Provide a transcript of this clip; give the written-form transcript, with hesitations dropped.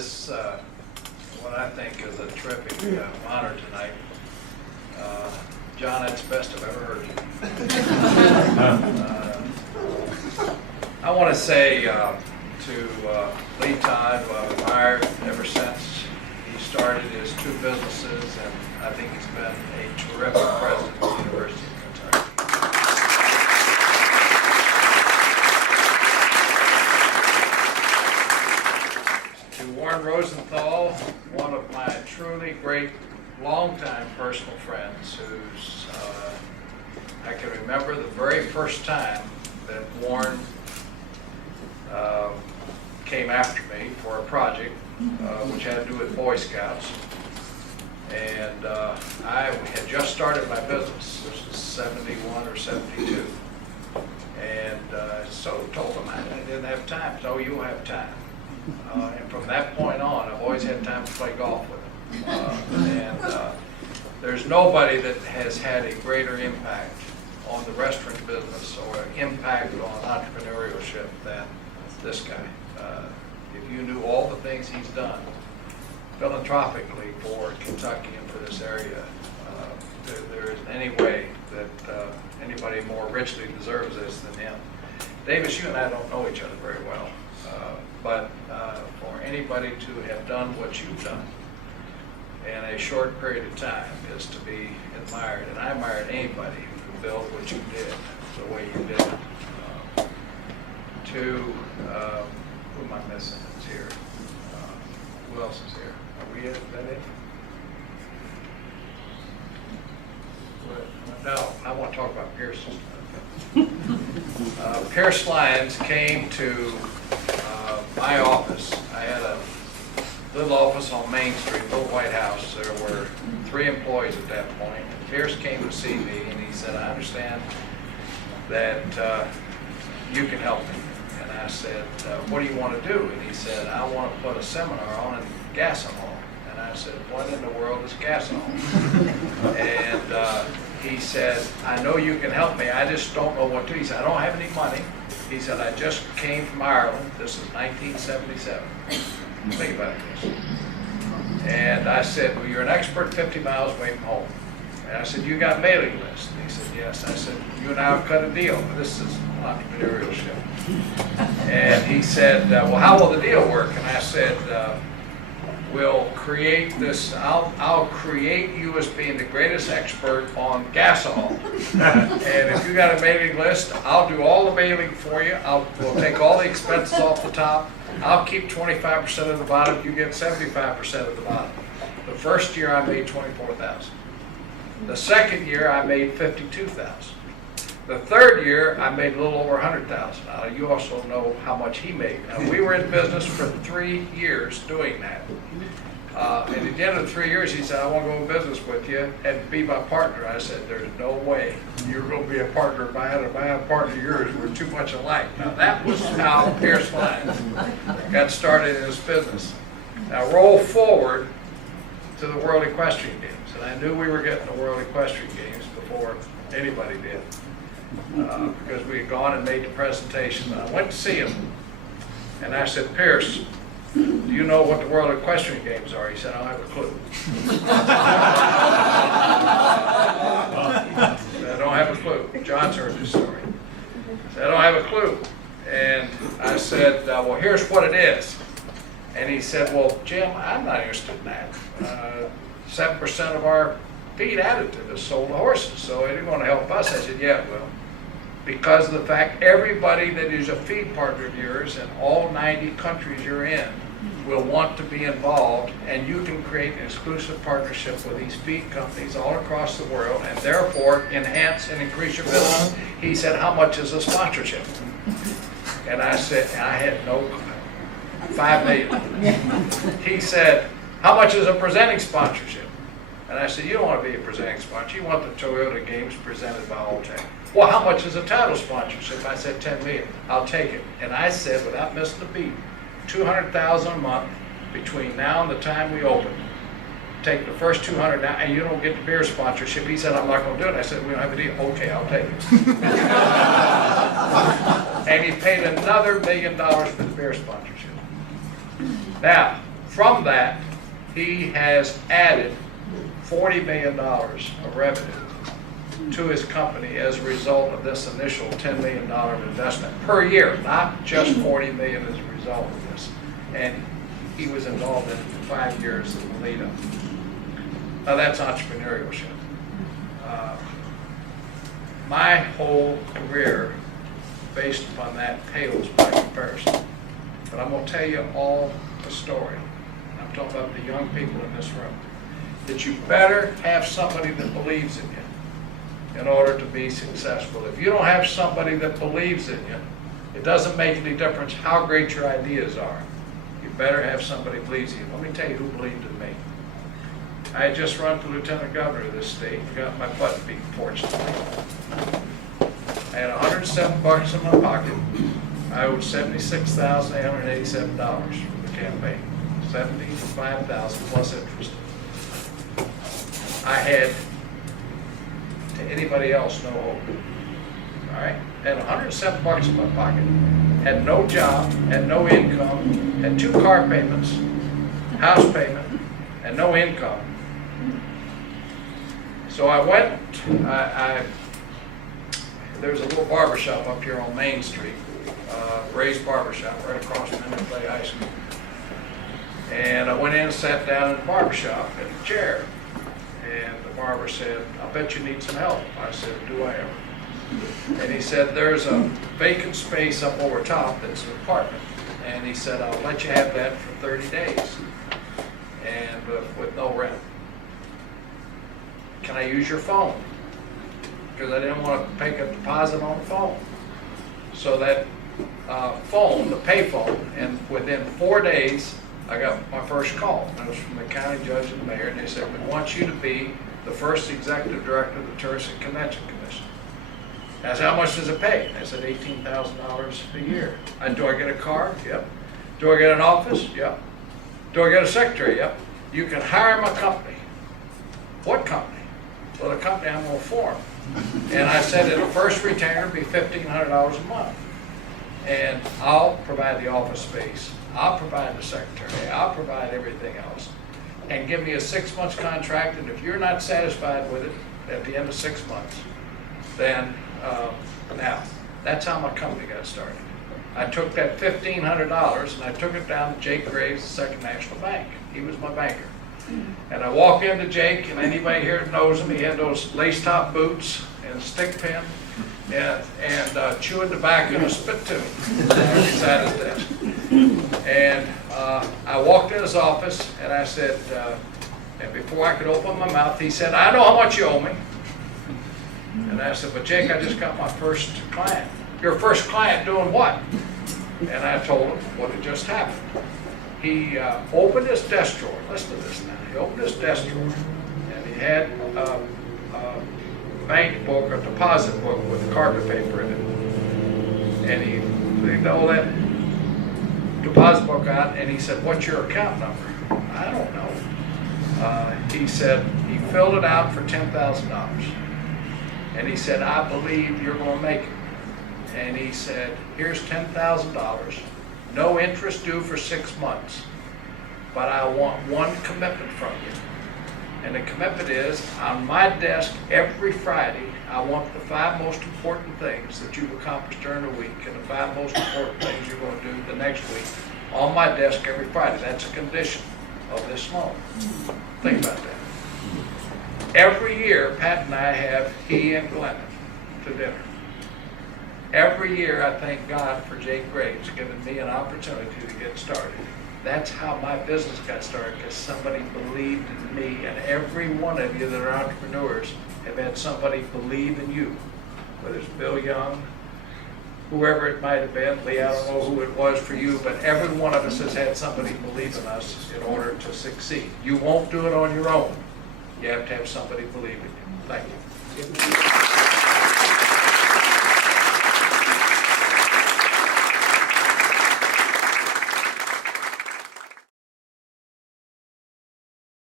this, what I think is a terrific honor tonight. John, that's the best I've ever heard you. I want to say to Lee Todd, who I've admired ever since he started his two businesses, and I think he's been a terrific president of the University of Kentucky. To Warren Rosenthal, one of my truly great longtime personal friends, who's I can remember the very first time that Warren came after me for a project which had to do with Boy Scouts, and I had just started my business. This was 71 or 72, and so told him I didn't have time. So you'll have time. And from that point on, I've always had time to play golf with him. There's nobody that has had a greater impact on the restaurant business or impact on entrepreneurship than this guy. If you knew all the things he's done philanthropically for Kentucky and for this area, there isn't any way that anybody more richly deserves this than him. Davis, you and I don't know each other very well, but for anybody to have done what you've done in a short period of time is to be admired. And I admired anybody who could build what you did the way you did it. Who am I missing that's here? Who else is here? Are we it? Is that it? No, I want to talk about Pierce. Pierce Lyons came to my office. I had a little office on Main Street, little White House. There were 3 employees at that point. And Pierce came to see me, and he said, "I understand that you can help me." And I said, "What do you want to do?" And he said, "I want to put a seminar on in gasohol." And I said, "What in the world is gasohol?" And he said, "I know you can help me. I just don't know what to." He said, "I don't have any money." He said, "I just came from Ireland." This is 1977. Think about this. And I said, "Well, you're an expert 50 miles away from home." And I said, "You got mailing lists?" And he said, "Yes." I said, "You and I have cut a deal. This is entrepreneurship." And he said, "Well, how will the deal work?" And I said, "We'll create this, I'll create you as being the greatest expert on gasohol. And if you got a mailing list, I'll do all the mailing for you. We'll take all the expenses off the top. I'll keep 25% of the bottom. You get 75% of the bottom." The first year I made $24,000. The second year I made $52,000. The third year I made a little over $100,000. You also know how much he made. Now, we were in business for 3 years doing that. And at the end of the 3 years, he said, "I want to go in business with you and be my partner." I said, "There's no way you're going to be a partner of mine. If I have a partner of yours, we're too much alike." Now, that was how Pierce Lyons got started in his business. Now, roll forward to the World Equestrian Games. And I knew we were getting the World Equestrian Games before anybody did. Because we had gone and made the presentation. I went to see him, and I said, "Pierce, do you know what the World Equestrian Games are?" He said, "I don't have a clue." I don't have a clue. John's heard this story. I said, "I don't have a clue." And I said, "Well, here's what it is." And he said, "Well, Jim, I'm not interested in that. 7% of our feed additive is sold to horses, so they didn't want to help us." I said, "Yeah, well, because of the fact everybody that is a feed partner of yours in all 90 countries you're in will want to be involved, and you can create an exclusive partnership with these feed companies all across the world and therefore enhance and increase your business." He said, "How much is a sponsorship?" And I said, I had no, $5 million. He said, "How much is a presenting sponsorship?" And I said, "You don't want to be a presenting sponsor. You want the Toyota Games presented by Alltech." "Well, how much is a title sponsorship?" I said, $10 million. "I'll take it." And I said, without missing a beat, $200,000 a month between now and the time we open. Take the first 200 now, and you don't get the beer sponsorship. He said, "I'm not going to do it." I said, "We don't have a deal." "Okay, I'll take it." And he paid another $1 million for the beer sponsorship. Now, From that, he has added $40 million of revenue to his company as a result of this initial $10 million investment per year, not just $40 million as a result of this. And he was involved in it for 5 years in the lead up. Now that's entrepreneurship. My whole career based upon that pales by comparison. But I'm going to tell you all the story. I'm talking about the young people in this room. That you better have somebody that believes in you in order to be successful. If you don't have somebody that believes in you, it doesn't make any difference how great your ideas are. You better have somebody who believes in you. Let me tell you who believed in me. I had just run for lieutenant governor of this state and got my butt beat, fortunately. I had $107 in my pocket. I owed $76,887 for the campaign. $75,000 plus interest. I had, to anybody else, no hope. All right? Had $107 in my pocket. Had no job, had no income, had 2 car payments, house payment, and no income. So I went, there's a little barber shop up here on Main Street, Ray's Barber Shop, right across from Clay High School. And I went in and sat down in the barber shop in a chair. And the barber said, "I'll bet you need some help." I said, "Do I ever?" And he said, "There's a vacant space up over top that's an apartment." And he said, "I'll let you have that for 30 days and with no rent. Can I use your phone?" Because I didn't want to take a deposit on the phone. So that phone, the pay phone, and within 4 days, I got my first call. It was from the county judge and the mayor, and they said, "We want you to be the first executive director of the Tourist and Convention Commission." I said, "How much does it pay?" I said, $18,000 a year. Do I get a car? Yep. Do I get an office? Yep. Do I get a secretary? Yep. You can hire my company. What company? Well, the company I'm going to form. And I said, "It'll first retainer be $1,500 a month. And I'll provide the office space. I'll provide the secretary. I'll provide everything else. And give me a 6-month contract. And if you're not satisfied with it at the end of 6 months, then now." That's how my company got started. I took that $1,500 and I took it down to Jake Graves, the Second National Bank. He was my banker. And I walk into Jake, and anybody here that knows him, he had those lace-top boots and a stick pin and chewing tobacco in a spit tube beside his desk. And I walked in his office, and I said, and before I could open my mouth, he said, "I know how much you owe me." And I said, "But Jake, I just got my first client." "Your first client doing what?" And I told him what had just happened. He opened his desk drawer. Listen to this now. He opened his desk drawer, and he had a bank book, a deposit book with carpet paper in it. And he cleaned all that deposit book out, and he said, "What's your account number?" "I don't know." He said he filled it out for $10,000. And he said, "I believe you're going to make it." And he said, "Here's $10,000. No interest due for 6 months, but I want one commitment from you. And the commitment is, on my desk every Friday, I want the 5 most important things that you've accomplished during the week and the 5 most important things you're going to do the next week on my desk every Friday." That's a condition of this loan. Think about that. Every year, Pat and I have he and Glenn to dinner. Every year, I thank God for Jake Graves giving me an opportunity to get started. That's how my business got started, because somebody believed in me. And every one of you that are entrepreneurs have had somebody believe in you, whether it's Bill Young, whoever it might have been. Lee, I don't know who it was for you, but every one of us has had somebody believe in us in order to succeed. You won't do it on your own. You have to have somebody believe in you. Thank you.